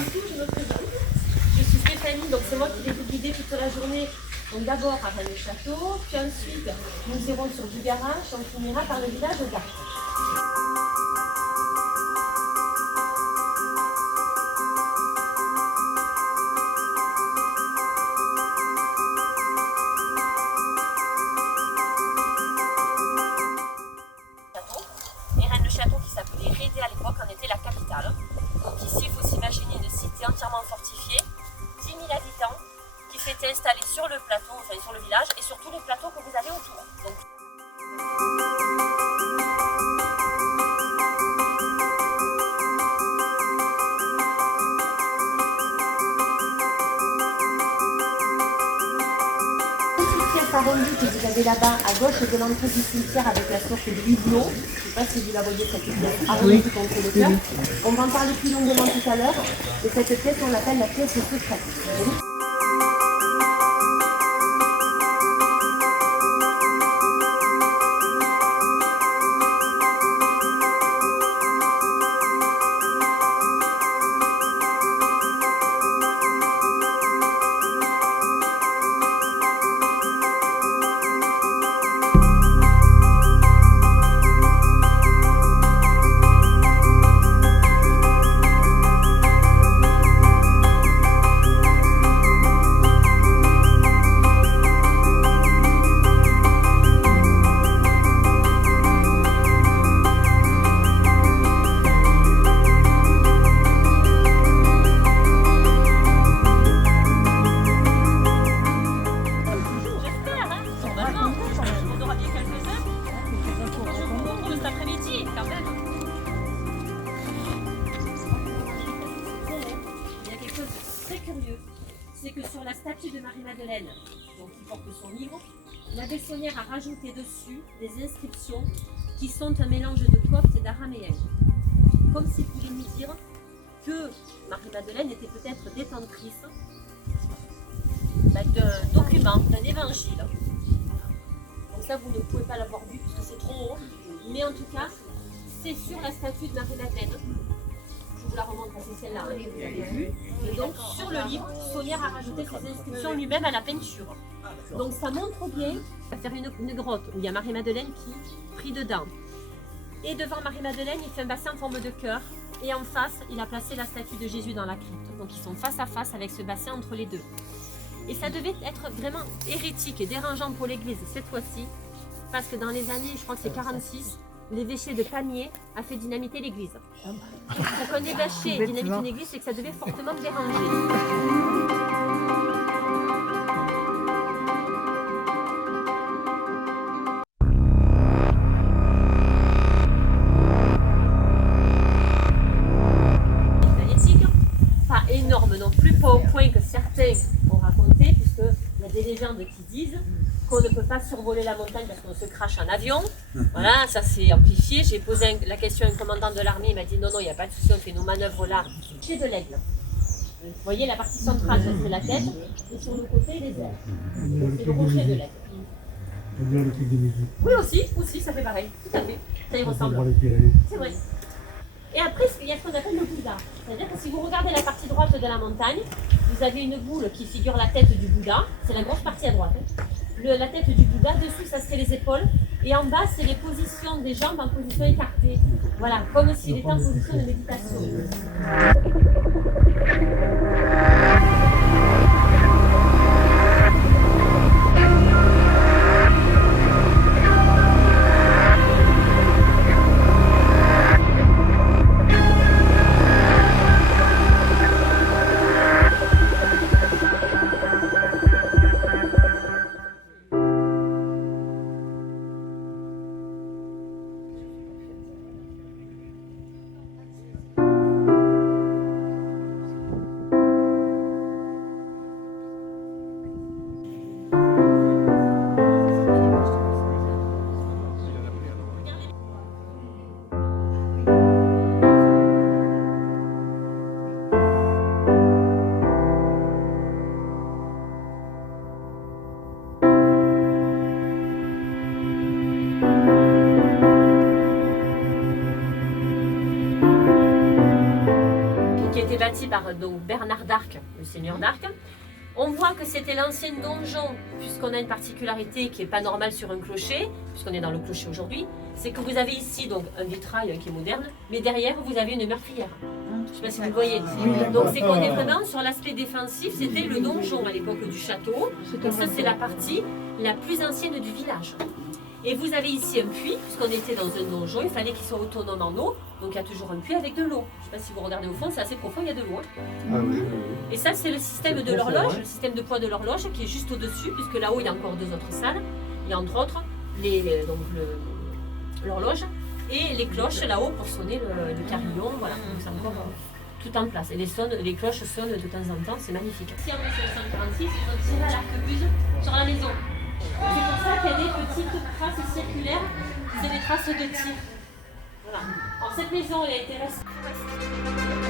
avant tout, je me présente. Je suis Stéphanie, donc c'est moi qui vais vous guider toute la journée. Donc d'abord à Rennes-le-Château, puis ensuite nous irons sur Bugarache, on finira par le village d'Arc. Et Rennes-le-Château, qui s'appelait Rédé à l'époque, en était la capitale. Donc ici, il faut s'imaginer une cité entièrement fortifiée, 10 000 habitants, qui s'était installée sur le plateau, enfin sur le village, et sur tous les plateaux que vous avez autour. Donc, arrondi que vous avez là-bas à gauche de l'entrée du cimetière avec la sorte de hublot. Je ne sais pas si vous la voyez cette pièce arrondie contre le cœur. On va en parler plus longuement tout à l'heure. Et cette pièce, on l'appelle la pièce secrète. C'est que sur la statue de Marie-Madeleine, qui porte son livre, la Bessonnière a rajouté dessus des inscriptions qui sont un mélange de copte et d'araméen. Comme s'il voulait nous dire que Marie-Madeleine était peut-être détentrice d'un document, d'un évangile. Donc ça, vous ne pouvez pas l'avoir vu parce que c'est trop haut, mais en tout cas, c'est sur la statue de Marie-Madeleine. Je vous la remontre, c'est celle-là, vous l'avez vue. Et donc, sur le livre, Saunière a rajouté ses inscriptions lui-même à la peinture. Donc, ça montre bien, on va faire une grotte où il y a Marie-Madeleine qui prie dedans. Et devant Marie-Madeleine, il fait un bassin en forme de cœur. Et en face, il a placé la statue de Jésus dans la crypte. Donc, ils sont face à face avec ce bassin entre les deux. Et ça devait être vraiment hérétique et dérangeant pour l'Église cette fois-ci, parce que dans les années, je crois que c'est 46, l'évêché de Pamiers a fait dynamiter l'église. Pour qu'un évêché dynamite une église, c'est que ça devait fortement déranger. Pas énorme non plus, pas au point que certains ont raconté, puisqu'il y a des légendes qui disent qu'on ne peut pas survoler la montagne parce qu'on se crache en avion. Voilà, ça s'est amplifié. J'ai posé la question à un commandant de l'armée, il m'a dit non, il n'y a pas de souci, on fait nos manœuvres là. Pied de l'aigle. Vous voyez, la partie centrale, ça c'est la tête, et sur le côté, les ailes. C'est le rocher de l'aigle. Oui, aussi, ça fait pareil, tout à fait. Ça y ressemble. C'est vrai. Et après, il y a ce qu'on appelle le Bouddha. C'est-à-dire que si vous regardez la partie droite de la montagne, vous avez une boule qui figure la tête du Bouddha. C'est la grosse partie à droite. La tête du Bouddha, dessous, ça serait les épaules. Et en bas, c'est les positions des jambes en position écartée. Voilà, comme s'il était en position de méditation. bâti par donc, Bernard d'Arc, le seigneur d'Arc. On voit que c'était l'ancien donjon, puisqu'on a une particularité qui n'est pas normale sur un clocher, puisqu'on est dans le clocher aujourd'hui, c'est que vous avez ici donc, un vitrail qui est moderne, mais derrière vous avez une meurtrière. Je ne sais pas si vous voyez. Donc c'est qu'on est vraiment sur l'aspect défensif, c'était le donjon à l'époque du château. Donc ça c'est la partie la plus ancienne du village. Et vous avez ici un puits, puisqu'on était dans un donjon, il fallait qu'il soit autonome en eau, donc il y a toujours un puits avec de l'eau. Je ne sais pas si vous regardez au fond, c'est assez profond, il y a de l'eau. Ah oui. Et ça c'est le système de l'horloge, le système de poids de l'horloge qui est juste au-dessus, puisque là-haut il y a encore 2 autres salles. Il y a entre autres l'horloge et les cloches là-haut pour sonner le carillon, voilà, donc c'est encore tout en place. Et les cloches sonnent de temps en temps, c'est magnifique. Ici en 1946, ils ont tiré à l'arquebuse sur la maison. C'est pour ça qu'il y a des petites traces circulaires, c'est des traces de tir. Voilà. Alors cette maison, elle a été restaurée.